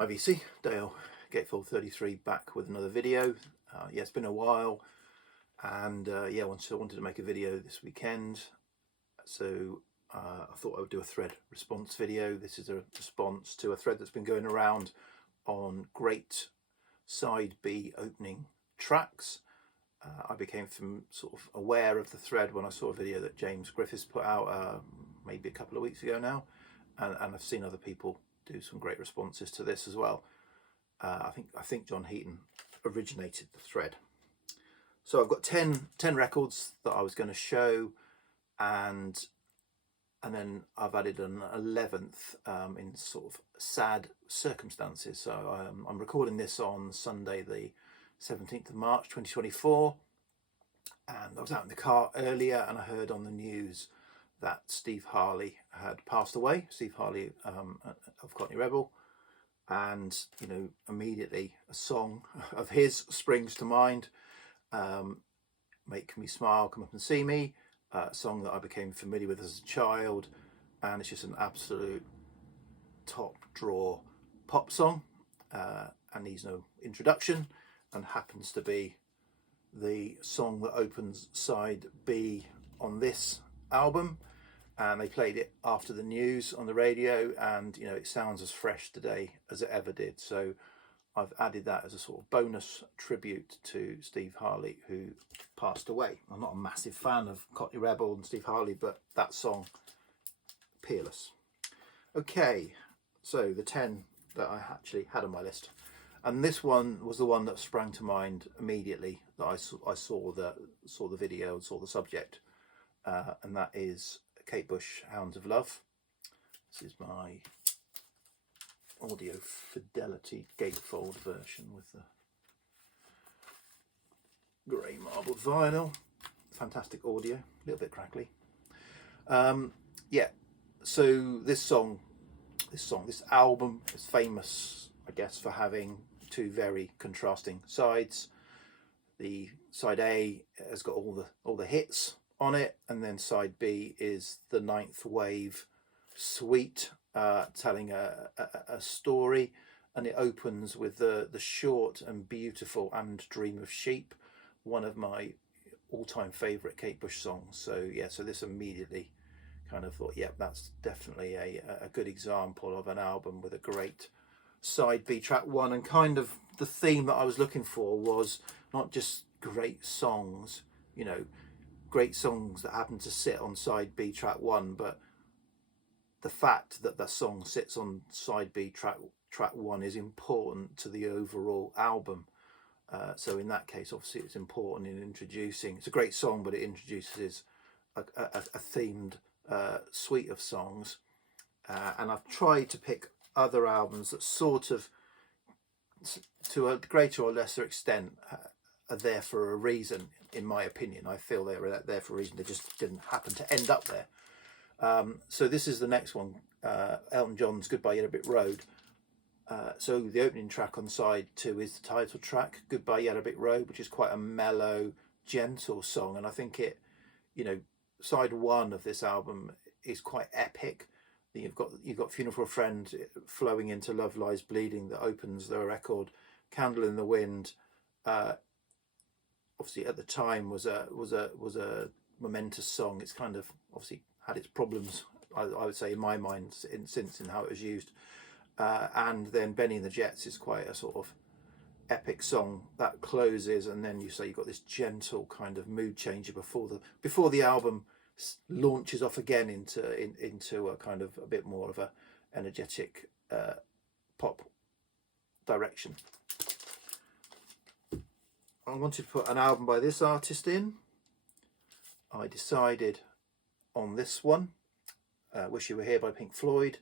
IVC, Dale, Gatefold 33, back with another video. Yeah, it's been a while, and yeah, I wanted to make a video this weekend, so I thought I would do a thread response video. This is a response to a thread that's been going around on great side B opening tracks. I became sort of aware of the thread when I saw a video that James Griffiths put out maybe a couple of weeks ago now, and I've seen other people do some great responses to this as well. I think John Heaton originated the thread. So I've got 10 records that I was going to show, and then I've added an 11th in sort of sad circumstances. So I'm recording this on Sunday the 17th of March 2024, and I was out in the car earlier and I heard on the news that Steve Harley had passed away. Steve Harley of Cockney Rebel, and you know, immediately a song of his springs to mind. Make Me Smile, Come Up and See Me, a song that I became familiar with as a child, and it's just an absolute top drawer pop song, and needs no introduction, and happens to be the song that opens side B on this album. And they played it after the news on the radio, and you know, it sounds as fresh today as it ever did. So I've added that as a sort of bonus tribute to Steve Harley, who passed away. I'm not a massive fan of Cockney Rebel and Steve Harley, but that song, peerless. Okay, so the 10 that I actually had on my list, and this one was the one that sprang to mind immediately that I saw the video and saw the subject, and that is Kate Bush, Hounds of Love. This is my audio fidelity gatefold version with the grey marbled vinyl. Fantastic audio, a little bit crackly. Yeah, so this album is famous, I guess, for having two very contrasting sides. The side A has got all the hits on it, and then side B is the ninth wave suite, telling a story, and it opens with the short and beautiful And Dream of Sheep, one of my all-time favorite Kate Bush songs. So yeah, so this immediately kind of thought, yep, that's definitely a good example of an album with a great side B track one. And kind of the theme that I was looking for was not just great songs, you know, great songs that happen to sit on side B track one, but the fact that the song sits on side B track one is important to the overall album. So in that case, obviously, it's important in introducing. It's a great song, but it introduces a themed suite of songs. And I've tried to pick other albums that sort of, to a greater or lesser extent, are there for a reason. In my opinion, I feel they were there for a reason. They just didn't happen to end up there. So this is the next one, Elton John's Goodbye Yellow Brick Road. So the opening track on side 2 is the title track, Goodbye Yellow Brick Road, which is quite a mellow, gentle song. And I think it, you know, side 1 of this album is quite epic. You've got Funeral for a Friend flowing into Love Lies Bleeding that opens the record. Candle in the Wind, obviously at the time was a momentous song. It's kind of obviously had its problems, I would say, in my mind, since in how it was used. And then Benny and the Jets is quite a sort of epic song that closes, and then you've got this gentle kind of mood changer before the album launches off again into a kind of a bit more of a energetic pop direction. I wanted to put an album by this artist in. I decided on this one, Wish You Were Here by Pink Floyd.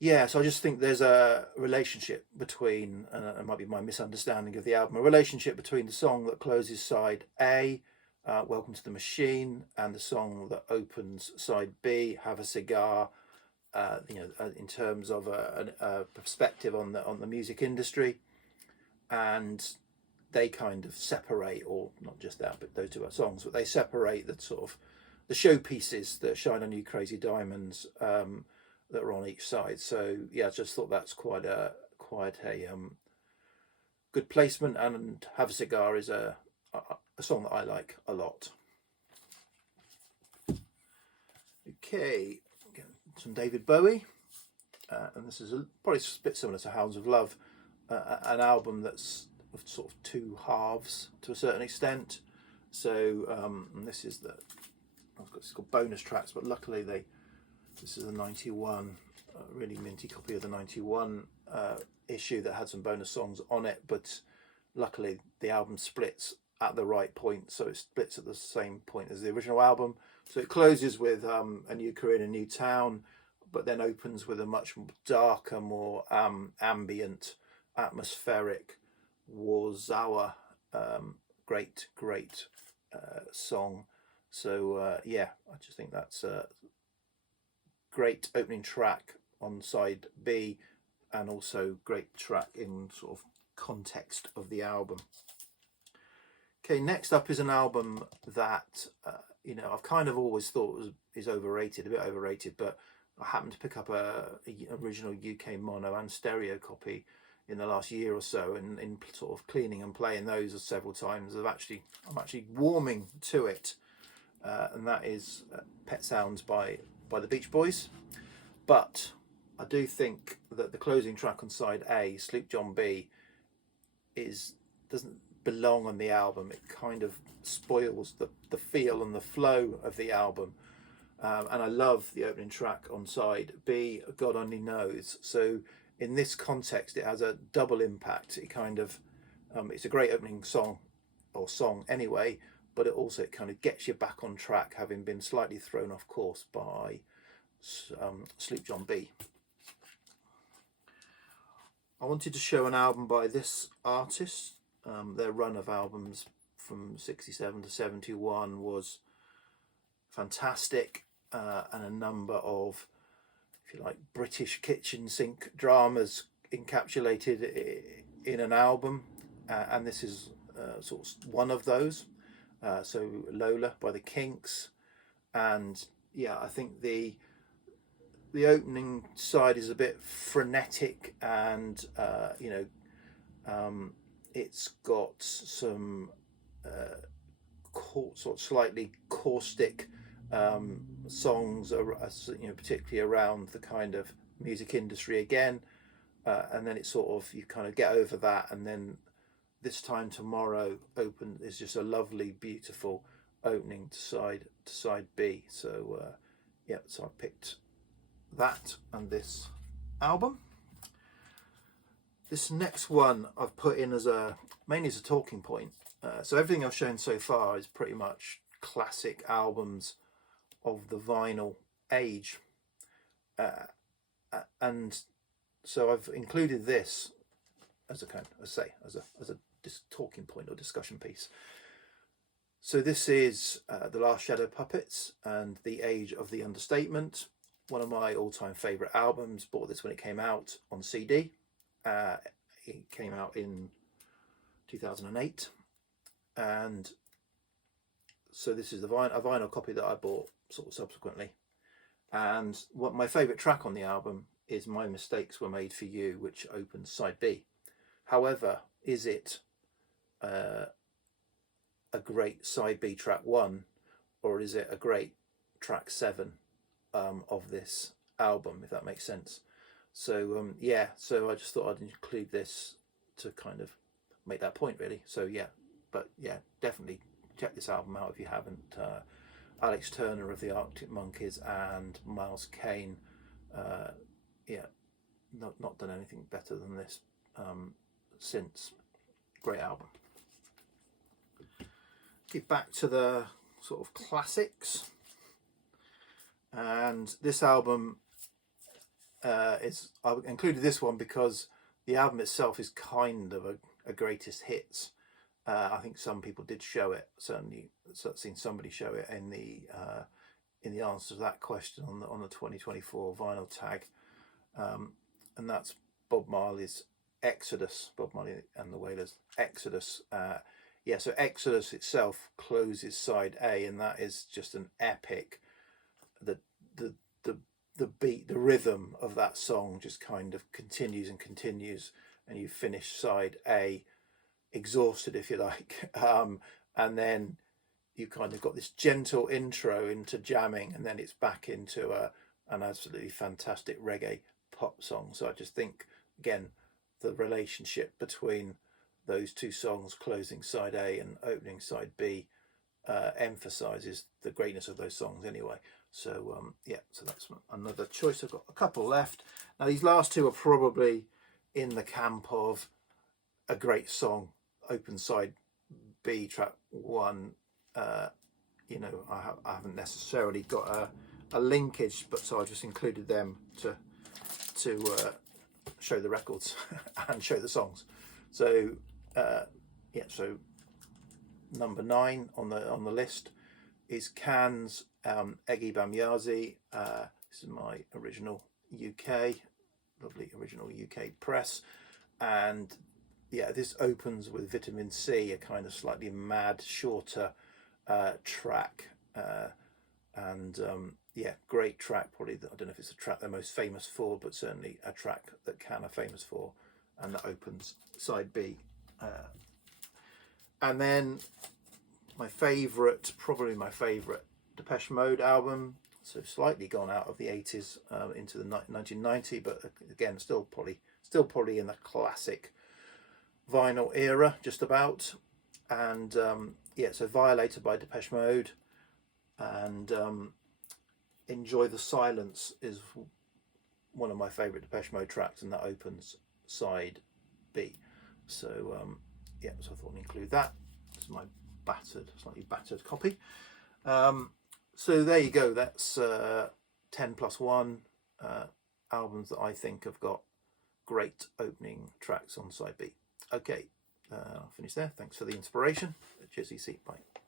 Yeah, so I just think there's a relationship between, it might be my misunderstanding of the album, a relationship between the song that closes side A, Welcome to the Machine, and the song that opens side B, Have a Cigar, you know, in terms of a perspective on the music industry. And they kind of separate, or not just that, but those two are songs, but they separate the sort of the showpieces that shine on you crazy diamonds, that are on each side. So yeah, I just thought that's quite a good placement. And Have a Cigar is a song that I like a lot. Okay, some David Bowie, and this is probably a bit similar to Hounds of Love, an album that's sort of two halves to a certain extent. So and this is it's called bonus tracks, but luckily this is a 91, really minty copy of the 91 issue that had some bonus songs on it, but luckily the album splits at the right point, so it splits at the same point as the original album. So it closes with A New Career in a New Town, but then opens with a much darker, more ambient, atmospheric Warzawa, great song. So yeah, I just think that's a great opening track on side B, and also great track in sort of context of the album. Okay, next up is an album that I've kind of always thought is overrated, a bit overrated, but I happened to pick up a original UK mono and stereo copy in the last year or so, and in sort of cleaning and playing those several times, I'm actually warming to it, and that is Pet Sounds by the Beach Boys. But I do think that the closing track on side A, Sloop John B, doesn't belong on the album. It kind of spoils the feel and the flow of the album. And I love the opening track on side B, God Only Knows. So in this context, it has a double impact. It kind of, it's a great opening song anyway, but it kind of gets you back on track, having been slightly thrown off course by Sloop John B. I wanted to show an album by this artist. Their run of albums from 67 to 71 was fantastic, and a number of, if you like, British kitchen sink dramas encapsulated in an album, and this is sort of one of those. So Lola by the Kinks, and yeah, I think the opening side is a bit frenetic, and it's got some sort of slightly caustic songs, particularly around the kind of music industry again, and then it's sort of, you kind of get over that, and then This Time Tomorrow is just a lovely, beautiful opening to side B. So so I picked that and this album. This next one I've put in mainly as a talking point. So everything I've shown so far is pretty much classic albums of the vinyl age, and so I've included this as a talking point or discussion piece. So this is The Last Shadow Puppets and The Age of the Understatement, one of my all-time favourite albums. Bought this when it came out on CD. It came out in 2008, and so this is a vinyl copy that I bought sort of subsequently. And what my favourite track on the album is My Mistakes Were Made for You, which opens side B. However, is it a great side B track 1, or is it a great track 7 of this album, if that makes sense? So so I just thought I'd include this to kind of make that point, really. So definitely check this album out if you haven't. Alex Turner of the Arctic Monkeys and Miles Kane, not done anything better than this since. Great album. Get back to the sort of classics, and this album I've included this one because the album itself is kind of a greatest hits. I think some people did show it. Certainly, seen somebody show it in the answer to that question on the 2024 vinyl tag, and that's Bob Marley's Exodus. Bob Marley and the Wailers, Exodus. So Exodus itself closes side A, and that is just an epic. The beat, the rhythm of that song just kind of continues and continues, and you finish side A exhausted, if you like, and then you kind of got this gentle intro into jamming, and then it's back into an absolutely fantastic reggae pop song. So I just think, again, the relationship between those two songs, closing side A and opening side B, emphasizes the greatness of those songs anyway. So yeah, so that's another choice. I've got a couple left. Now these last two are probably in the camp of a great song, open side B, track 1. You know, I haven't necessarily got a linkage, but so I just included them to show the records and show the songs. So yeah, so number 9 on the list is Can's Eggy Bamyazi. This is my original UK, lovely original UK press, and yeah, this opens with Vitamin C, a kind of slightly mad, shorter track, and yeah, great track. Probably, I don't know if it's a track they're most famous for, but certainly a track that Can are famous for, and that opens side B. And then probably my favourite Depeche Mode album, so slightly gone out of the 80s into the 1990, but again still probably in the classic vinyl era, just about. And yeah, so Violator by Depeche Mode, and Enjoy the Silence is one of my favourite Depeche Mode tracks, and that opens side B. So yeah, so I thought I'd include that. This is my slightly battered copy. So there you go. That's 10 plus 1 albums that I think have got great opening tracks on side B. Okay, I'll finish there. Thanks for the inspiration. Cheers, EC. Bye.